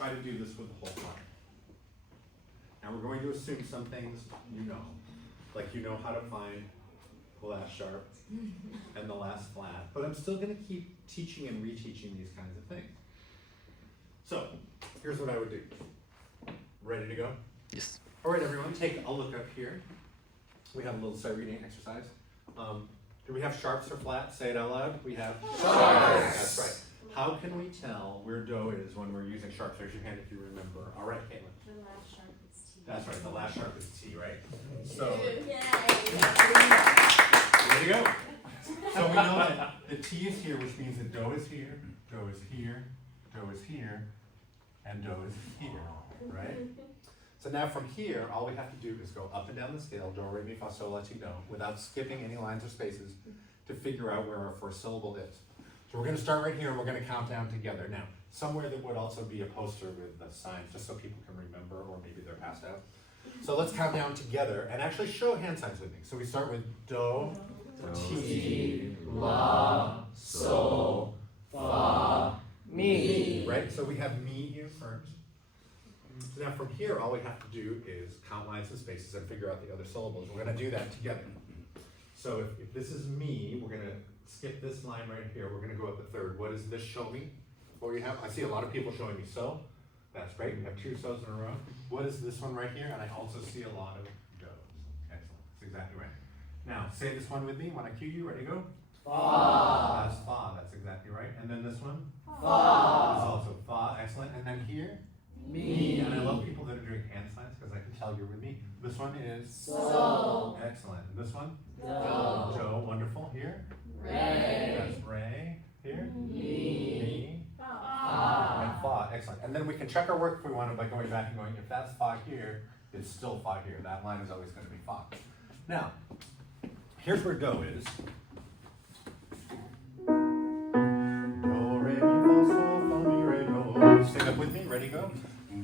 try to do this with the whole part. Now we're going to assume some things you know. Like you know how to find the last sharp and the last flat. But I'm still going to keep teaching and reteaching these kinds of things. So, here's what I would do. Ready to go? Yes. All right, everyone, take a look up here. We have a little sight reading exercise. Do we have sharps or flats? Say it out loud. We have sharps. That's right. How can we tell where do is when we're using sharps? Raise your hand if you remember. All right, Caitlin. The last sharp is T. That's right, the last sharp is T, right? So, Yay! there you go. So we know that the T is here, which means that do is here, do is here, do is here, and do is here, right? So now from here, all we have to do is go up and down the scale, do, re, mi, fa, sol, la, ti, do, without skipping any lines or spaces to figure out where our first syllable is. So we're going to start right here and we're going to count down together. Now, somewhere there would also be a poster with the signs, just so people can remember, or maybe they're passed out. So let's count down together and actually show hand signs with me. So we start with do, ti, la, sol, fa, mi. Right? So we have mi here first. So now from here, all we have to do is count lines and spaces and figure out the other syllables. We're going to do that together. So if this is me, we're going to skip this line right here. We're going to go up the third. What does this show me? Well, we have, I see a lot of people showing me so. That's great. We have two so's in a row. What is this one right here? And I also see a lot of do's. Excellent. That's exactly right. Now, say this one with me. When I cue you, ready, go? Fa. That's fa. That's exactly right. And then this one? Fa. Is also fa. Excellent. And then here? Me. And I love people that are doing hand signs because I can tell you're with me. This one is? So. Excellent. And this one? Do. Do. Wonderful. Here? Re. That's re. Here? Me. Fa. And fa. Excellent. And then we can check our work if we want to by going back and going, if that's fa here, it's still fa here. That line is always going to be fa. Now, here's where do is. Do, re, mi, fa, sol, fa, mi, re, do. Sing up with me. Ready, go. Do,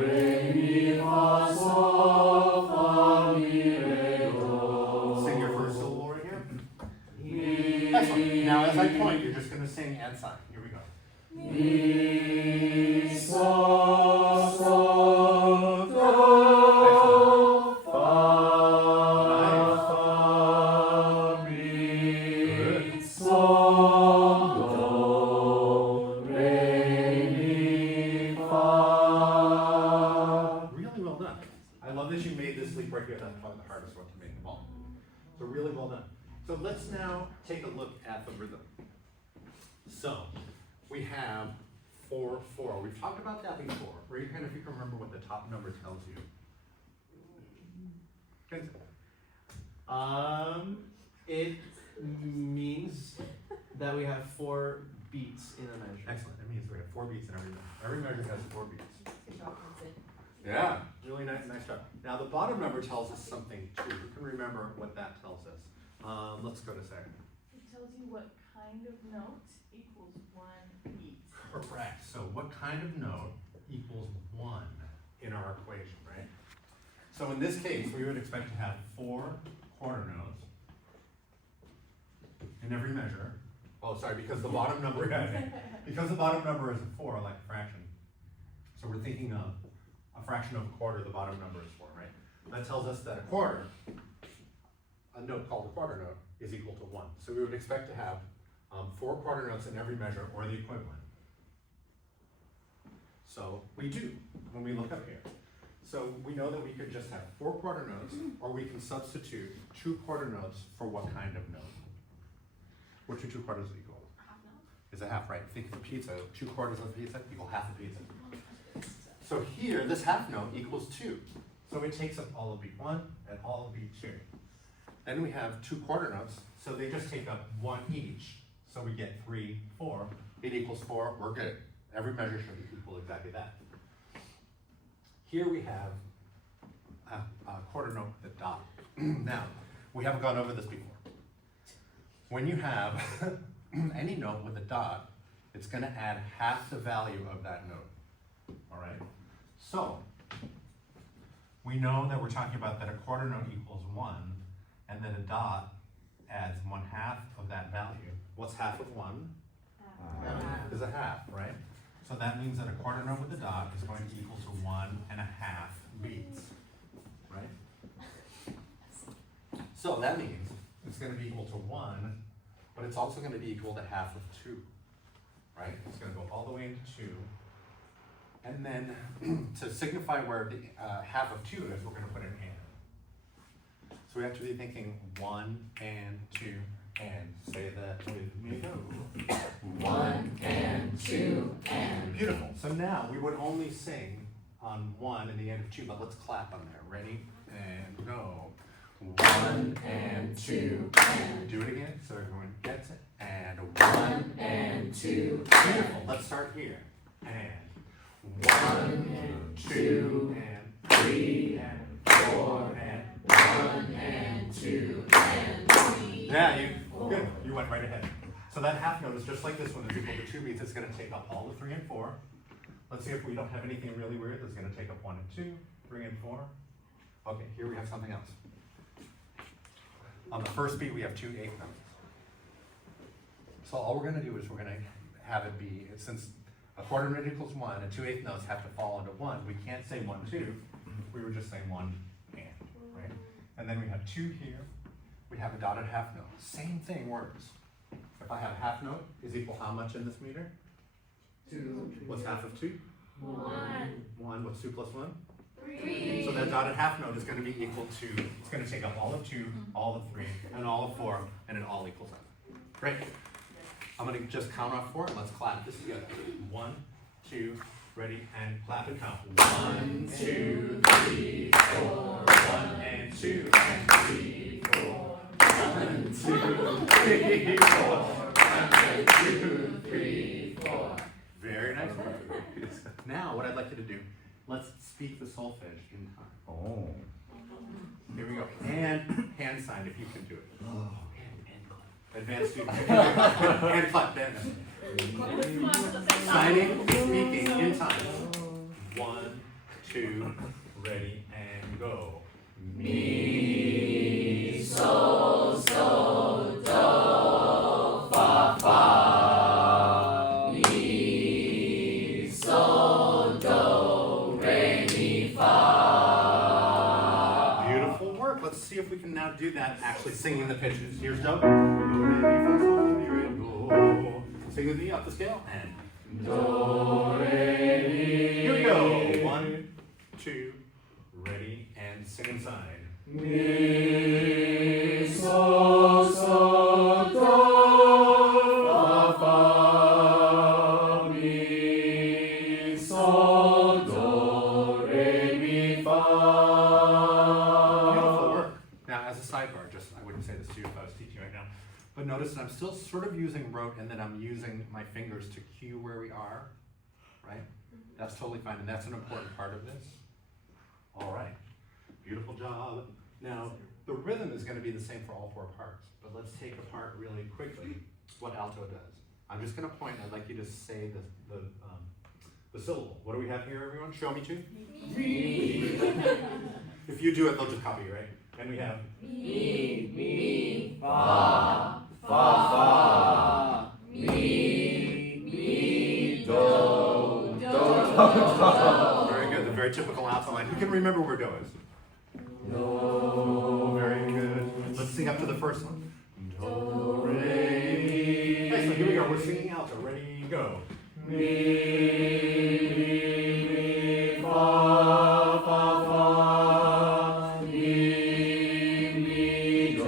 re, mi, fa, sol, fa, mi, re, do. Sing your first syllable right here. Mi. Excellent. Now, as I point, you're just going to sing and sign. Here we go. Mi, sol, sol, do, fa, fa, mi, sol, do, re, mi, fa. Really well done. I love that you made this leap right here. That's probably the hardest one to make them all. So really well done. So let's now take a look at the rhythm. So we have 4, 4. We've talked about that before. Raise your hand if you can remember what the top number tells you. It means that we have 4 beats in a measure. Excellent. It means we have 4 beats in every measure. Every measure has 4 beats. Good job, Vincent. Yeah, really nice job. Now the bottom number tells us something too. You can remember what that tells us. Let's go to second. It tells you what kind of note equals 1 beat. Correct. So what kind of note equals 1 in our equation, right? So in this case, we would expect to have 4 quarter notes in every measure. Oh, sorry, because the bottom number because the bottom number is a 4, like a fraction. So we're thinking of a fraction of a quarter. The bottom number is 4, right? That tells us that a quarter, a note called a quarter note, is equal to 1. So we would expect to have 4 quarter notes in every measure, or the equivalent. So we do when we look up here. So we know that we could just have 4 quarter notes, or we can substitute 2 quarter notes for what kind of note? What do 2 quarters equal? Half note. Is a half, right? Think of a pizza. 2 quarters of a pizza equal half a pizza. So here, this half note equals 2. So it takes up all of beat 1 and all of beat 2. Then we have 2 quarter notes, so they just take up 1 each. So we get 3, 4. It equals 4, we're good. Every measure should equal exactly that. Here we have a quarter note with a dot. Now, we haven't gone over this before. When you have any note with a dot, it's going to add half the value of that note. All right? So, we know that we're talking about that a quarter note equals 1, and that a dot adds 1/2 of that value. What's half of 1? Is a half, right? So that means that a quarter note with a dot is going to equal to 1.5 beats, right? So that means it's going to be equal to 1, but it's also going to be equal to half of 2, right? It's going to go all the way into 2. And then to signify where the half of 2 is, we're going to put an and. So we have to be thinking 1 and 2 and. Say that with me. Go. 1 and 2 and. Beautiful. So now we would only sing on 1 and the end of 2, but let's clap on there. Ready? And go. 1 and 2 and. Do it again so everyone gets it. And 1 and 2 Beautiful. Let's start here. And 1 and 2 and 3 and 4 and 1 and 2 and 3. Yeah, good. You went right ahead. So that half note is just like this one. It's equal to 2 beats. It's going to take up all the 3 and 4. Let's see if we don't have anything really weird that's going to take up 1 and 2, 3 and 4. Okay, here we have something else. On the first beat, we have 2 eighth notes. So all we're going to do is we're going to have it be, since a quarter note equals 1 and 2 eighth notes have to fall into 1, we can't say 1, 2. We were just saying 1 and, right? And then we have 2 here. We have a dotted half note. Same thing works. If I have a half note is equal how much in this meter? 2. What's half of 2? 1. 1. What's 2 plus 1? 3. So that dotted half note is going to be equal to, it's going to take up all of 2, all of 3, and all of 4, and it all equals up. Great. I'm going to just count off 4 and let's clap this together. 1, 2, ready, and clap and count. 1, 2, 3, 4. 1 and 2 and 3, 4. 1, 2, 3, 4. 1 and 2, 3, 4. Very nice work. Now, what I'd like you to do, let's speak the solfege in time. Oh. Here we go. And hand sign if you can do it. Oh. And clap. Advanced student. Hand clap, then. Signing, speaking in time. 1, 2, ready, and go. Mi, sol, do, fa, fa. Mi, sol, do, re, mi, fa. Beautiful work. Let's see if we can now do that actually singing the pitches. Here's do. Do, re, mi, fa, sol, mi, re, do. Sing the up the scale. And Do, re, mi. here we go. 1, 2, ready, and sing inside. Mi, sol, do, fa, fa. Mi, sol, do, re, mi, fa. Beautiful work. Now, as a sidebar, just I wouldn't say this to you if I was teaching right now, but notice that I'm still sort of using rote and then I'm using my fingers to cue where we are, right? That's totally fine, and that's an important part of this. All right, beautiful job. Now, the rhythm is going to be the same for all 4 parts, but let's take apart really quickly what alto does. I'm just going to point, I'd like you to say the syllable. What do we have here, everyone? Show me two. Mi, If you do it, they'll just copy you, right? And we have mi, fa, fa, fa. Mi, do, very good, the very typical alto line. Who can remember where do is? Do. Very good. Let's sing up to the first one. Do, re, mi. Okay, so here we go. We're singing alto. Ready, go. Mi, fa, fa, fa. Mi, do.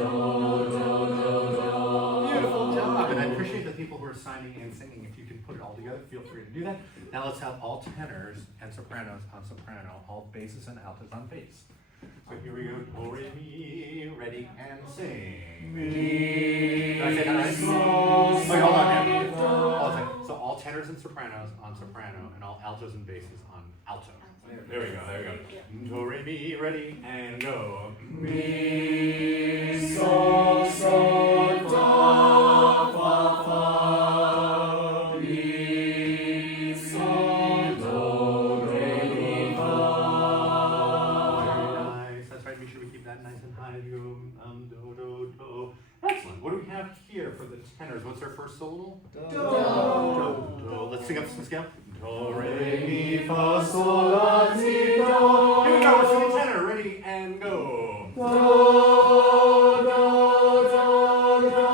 Beautiful job. And I appreciate the people who are signing and singing. If you can put it all together, feel free to do that. Now let's have all tenors and sopranos on soprano, all basses and altos on bass. So here we go. Do, re, mi. Ready, and sing. Did I say that right? Wait, hold on, man. Hold on. So all tenors and sopranos on soprano, and all altos and basses on alto. There we go, there we go. Do, re, mi, ready, and go. Mi, sol, do, fa, fa. Mi, sol, do, re, mi, fa. Very nice. That's right. Make sure we keep that nice and high. Do, do, do, do. Excellent. What do we have here for the tenors? What's our first syllable? Do. Do. Let's sing up the scale. Do, fa, sol, la, ti, do. Here we go, we're singing tenor. Ready, and go. Do, do, do, do, do,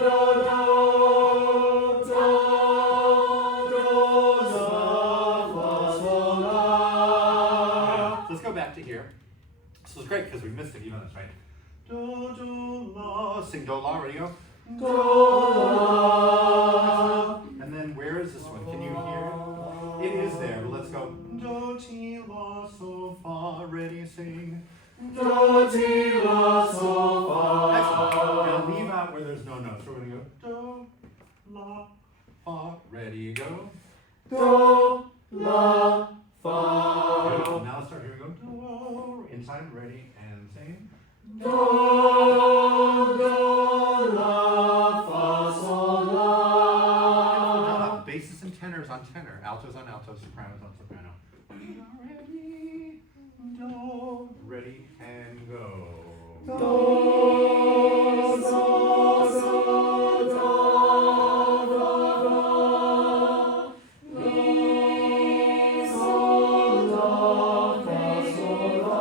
do, do, do, la, fa, sol, la. Let's go back to here. This was great because we missed it, you know this, right? Do, do, la. Sing do, la. Ready, go. Do, la. And then where is this one? Can you hear it? It is there. Let's go. Do, ti, la, so, fa. Ready, sing. Do, ti, la, sol, fa. Excellent. Now leave out where there's no notes. So we're going to go do, la, fa. Ready, go. Do, la, fa. Beautiful. Now let's start. Here we go. Do, inside. Ready, and sing. Do, do, la, fa, sol, la. Basses and tenors on tenor, altos on alto, sopranos on soprano. Ready, do, ready, and go. Do, so, so, do, do, do. Mi, sol, do, fa, sol, la.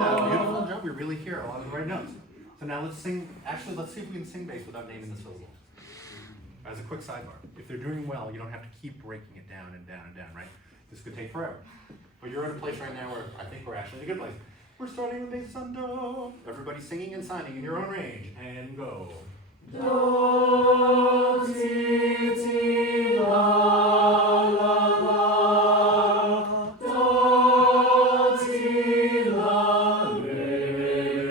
Yeah, beautiful job. We really hear a lot of the right notes. So now let's sing. Actually, let's see if we can sing bass without naming the syllables. As a quick sidebar, if they're doing well, you don't have to keep breaking it down and down and down, right? This could take forever. But you're in a place right now where I think we're actually in a good place. We're starting with bass on do. Everybody singing and signing in your own range. And go. Do, ti, ti, la, la, la. Do, ti, la, re, re, re.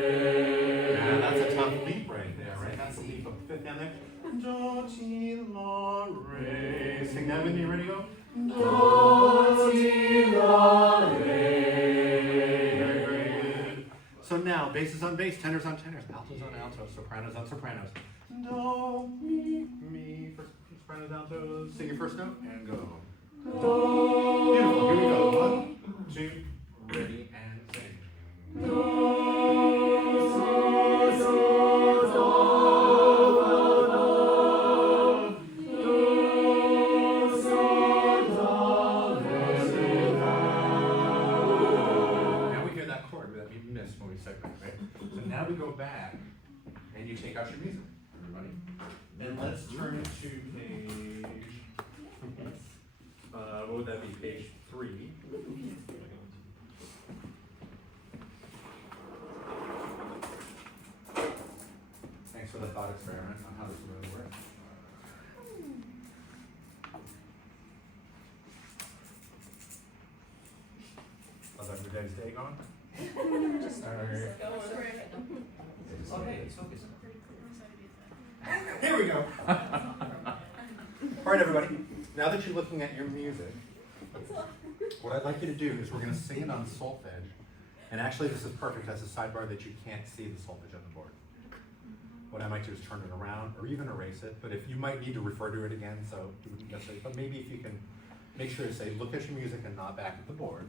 Yeah, that's a tough leap right there, right? That's the leap of the fifth down there. Do, ti, la, re. Sing that with me. Ready, go. Do, ti, la, re. Very, very good. So now, basses on bass, tenors on tenors, altos on altos, sopranos on sopranos. Do, mi, first sopranos, altos. Sing your first note and go. Beautiful. Here we go. 1, 2, ready, and sing. Do, so, so, do, do, do. Do, so, do, re, re, la. Now we hear that chord that we missed when we said that, right? So now we go back and you take out your music, everybody. And let's turn it to page, what would that be, page 3. Thanks for the thought experiment on how this really works. How's everybody's day going? Alright. Okay, it's focused. Here we go. All right, everybody. Now that you're looking at your music, what I'd like you to do is we're going to sing it on solfege. And actually, this is perfect as a sidebar that you can't see the solfege on the board. What I might do is turn it around or even erase it. But if you might need to refer to it again, so you wouldn't necessarily. But maybe if you can make sure to say, look at your music and not back at the board.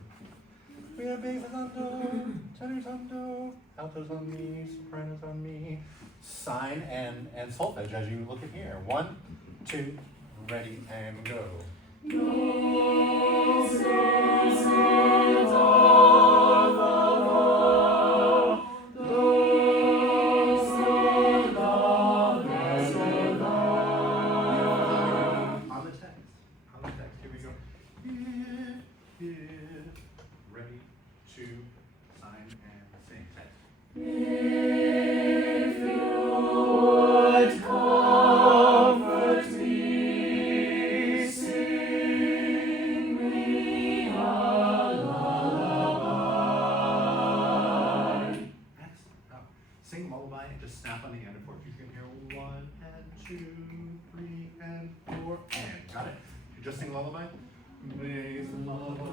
We have basses on do, tenors on do, altos on mi, sopranos on mi. Sign and solfege as you look at here. 1, 2, ready, and go. Do, so, so, do, do, do. Do, so, do, re, so, do. On the text. Here we go. Ready, 2, sign, and sing. Text. If you would comfort me, sing me a lullaby. Excellent. Now, sing lullaby and just snap on the end of 4. You can hear 1 and 2, 3 and 4 and got it. You just sing lullaby. Bass lullaby.